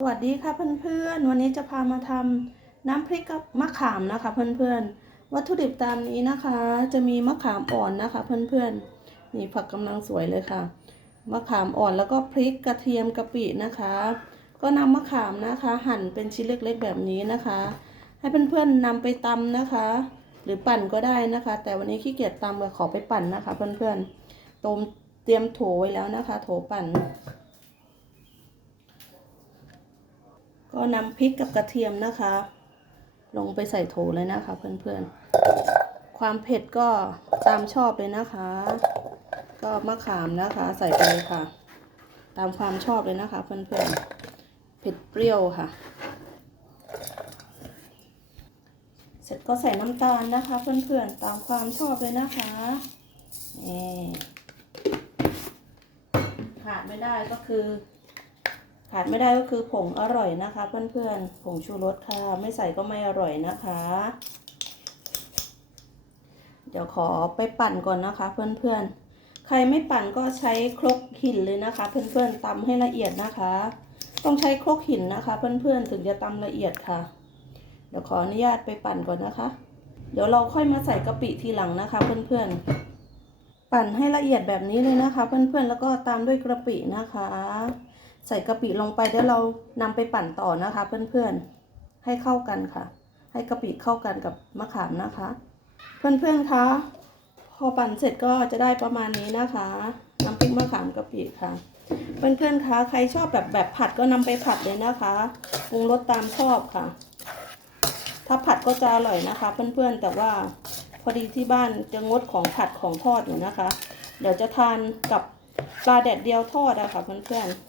สวัสดีค่ะเพื่อนๆ วันนี้จะพามาทำน้ำพริกกับมะขามนะคะ เพื่อนๆ วัตถุดิบตามนี้นะคะ จะมีมะขามอ่อนนะคะ เพื่อนๆ นี่ผักกำลังสวยเลยค่ะ มะขามอ่อนแล้วก็พริกกระเทียมกะปินะคะ ก็นำมะขามนะคะ หั่นเป็นชิ้นเล็กๆแบบนี้นะคะ ให้เพื่อนๆนำไปตำนะคะ หรือปั่นก็ได้นะคะ แต่วันนี้ขี้เกียจตำก็ขอไปปั่นนะคะ เพื่อนๆต้มเตรียมโถไว้แล้วนะคะ โถปั่น ก็นำพริกกับกระเทียมนะคะ ลงไปใส่โถเลยนะคะเพื่อนๆ ความเผ็ดก็ตามชอบเลยนะคะ ก็มะขามนะคะ ใส่ไปเลยค่ะ ตามความชอบเลยนะคะ เพื่อนๆ เผ็ดเปรี้ยวค่ะ เสร็จก็ใส่น้ำตาลนะคะ เพื่อนๆ ตามความชอบเลยนะคะนี่ขาดไม่ได้ก็คือ ขาดไม่ได้ก็คือผงอร่อยนะคะ เพื่อนๆ ผงชูรสค่ะ ไม่ใส่ก็ไม่อร่อยนะคะ เดี๋ยวขอไปปั่นก่อนนะคะ เพื่อนๆ ใครไม่ปั่นก็ใช้ครกหินเลยนะคะ เพื่อนๆตำให้ละเอียดนะคะ ต้องใช้ครกหินนะคะ เพื่อนๆถึงจะตำละเอียดค่ะ เดี๋ยวขออนุญาตไปปั่นก่อนนะคะ เดี๋ยวเราค่อยมาใส่กะปิทีหลังนะคะ เพื่อนๆ ปั่นให้ละเอียดแบบนี้เลยนะคะ เพื่อนๆแล้วก็ตามด้วยกะปินะคะ ใส่กะปิลงไปแล้วเรานำไปปั่นต่อนะคะ เพื่อนๆ ให้เข้ากันค่ะ ให้กะปิเข้ากันกับมะขามนะคะ เพื่อนๆคะพอปั่นเสร็จก็จะได้ประมาณนี้นะคะน้ำพริกมะขามกะปิค่ะ เพื่อนๆคะใครชอบแบบแบบผัดก็นำไปผัดเลยนะคะปรุงรสตามชอบค่ะ ถ้าผัดก็จะอร่อยนะคะ เพื่อนๆแต่ว่าพอดีที่บ้านจะงดของผัดของทอดอยู่นะคะ เดี๋ยวจะทานกับปลาแดดเดียวทอดอะค่ะเพื่อนๆ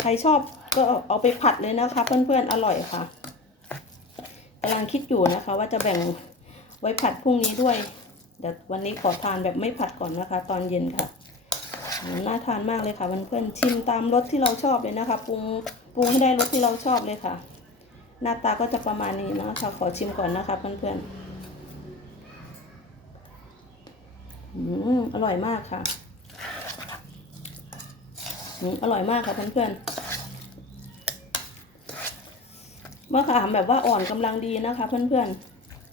ใครชอบก็เอาไปผัดเลยนะคะ เพื่อนๆอร่อยค่ะกำลังคิดอยู่นะคะ ว่าจะแบ่งไว้ผัดพรุ่งนี้ด้วยเดี๋ยววันนี้ขอทานแบบไม่ผัดก่อนนะคะ ตอนเย็นค่ะน่าทานมากเลยค่ะเพื่อนๆชิมตามรสที่เราชอบเลยนะคะปรุงปรุงให้ได้รสที่เราชอบเลยค่ะ หน้าตาก็จะประมาณนี้นะคะขอชิมก่อนนะคะเพื่อนๆอืมอร่อยมากค่ะ อืมอร่อยมากค่ะเพื่อนๆมะขามแบบว่าอ่อนกำลังดีนะคะ เพื่อน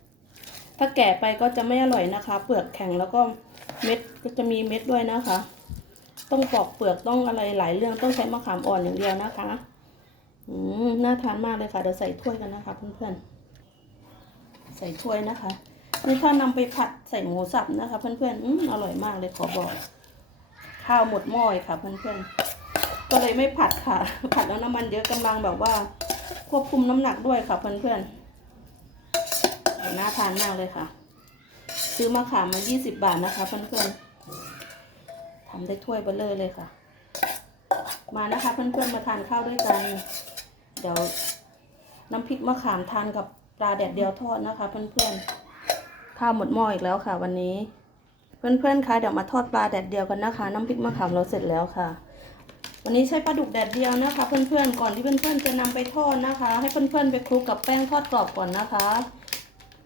ๆ ถ้าแก่ไปก็จะไม่อร่อยนะคะ เปลือกแข็งแล้วก็เม็ดก็จะมีเม็ดด้วยนะคะ ต้องปอกเปลือกต้องอะไรหลายเรื่องต้องใช้มะขามอ่อนอย่างเดียวนะคะ อืมน่าทานมากเลยค่ะเดี๋ยวใส่ถ้วยกันนะคะ เพื่อนๆ ใส่ถ้วยนะคะนี่ถ้านำไปผัดใส่หมูสับนะคะ เพื่อนๆ อืมอร่อยมากเลยขอบอก ข้าวหมดหม้อยค่ะเพื่อนๆ ก็เลยไม่ผัดค่ะ ผัดแล้วน้ำมันเยอะกำลังแบบว่า ควบคุมน้ำหนักด้วยค่ะเพื่อนๆน่าทานมากเลยค่ะ ซื้อมะขามมา 20 บาทนะคะ เพื่อนๆทำได้ถ้วยเบลเลอร์เลยค่ะ มานะคะเพื่อนๆมาทานข้าวด้วยกัน เดี๋ยวน้ำพริกมะขามทานกับปลาแดดเดียวทอดนะคะ เพื่อนๆข้าวหมดหม้ออีกแล้วค่ะ วันนี้ เพื่อนๆคะเดี๋ยวมาทอดปลาแดดเดียวกันนะคะ น้ำพริกมะขามเราเสร็จแล้วค่ะ วันนี้ใช้ปลาดุกแดดเดียวนะคะ เพื่อนๆก่อนที่เพื่อนๆจะนำไปทอดนะคะ ให้เพื่อนๆไปคลุกกับแป้งทอดกรอบก่อนนะคะ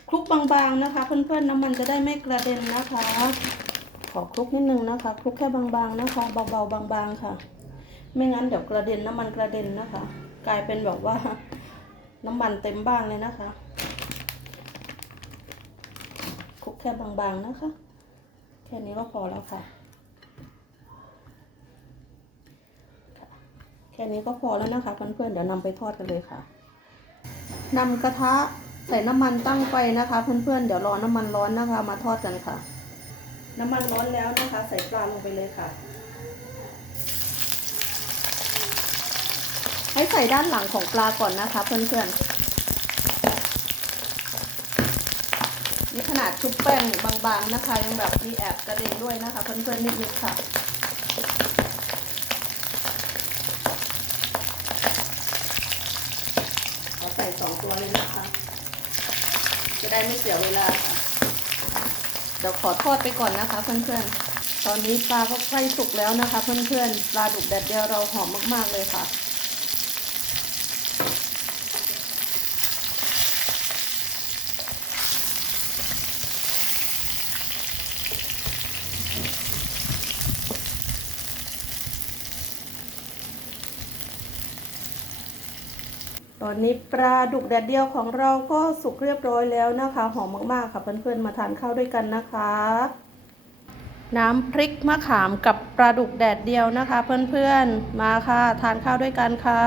คลุกบางๆนะคะ เพื่อนๆน้ำมันจะได้ไม่กระเด็นนะคะ ขอคลุกนิดนึงนะคะคลุกแค่บางๆนะคะ เบาๆบางๆค่ะ ไม่งั้นเดี๋ยวกระเด็นน้ำมันกระเด็นนะคะ กลายเป็นแบบว่าน้ำมันเต็มบ้านเลยนะคะคลุกแค่บางๆนะคะ แค่นี้ก็พอแล้วค่ะ แค่นี้ก็พอแล้วนะคะเพื่อนๆเดี๋ยวนำไปทอดกันเลยค่ะนำกระทะใส่น้ำมันตั้งไฟนะคะ เพื่อนๆเดี๋ยวรอน้ำมันร้อนนะคะ มาทอดกันค่ะ น้ำมันร้อนแล้วนะคะ ใส่ปลาลงไปเลยค่ะ ให้ใส่ด้านหลังของปลาก่อนนะคะ เพื่อนๆนี่ขนาดชุบแป้งบางๆนะคะ ยังแบบมีแอบกระเด็นด้วยนะคะ เพื่อนๆนิดๆค่ะ ขอใส่ สองตัวเลยนะคะ จะได้ไม่เสียเวลาค่ะ เดี๋ยวขอทอดไปก่อนนะคะ เพื่อนๆ ตอนนี้ปลาก็ใกล้สุกแล้วนะคะ เพื่อนๆ ปลาดุกแดดเดียวเราหอมมากๆเลยค่ะ ตอนนี้ปลาดุกแดดเดียวของเราก็สุกเรียบร้อยแล้วนะคะ หอมมากๆค่ะเพื่อนๆมาทานข้าวด้วยกันนะคะ น้ำพริกมะขามกับปลาดุกแดดเดียวนะคะ เพื่อนๆมาค่ะ ทานข้าวด้วยกันค่ะ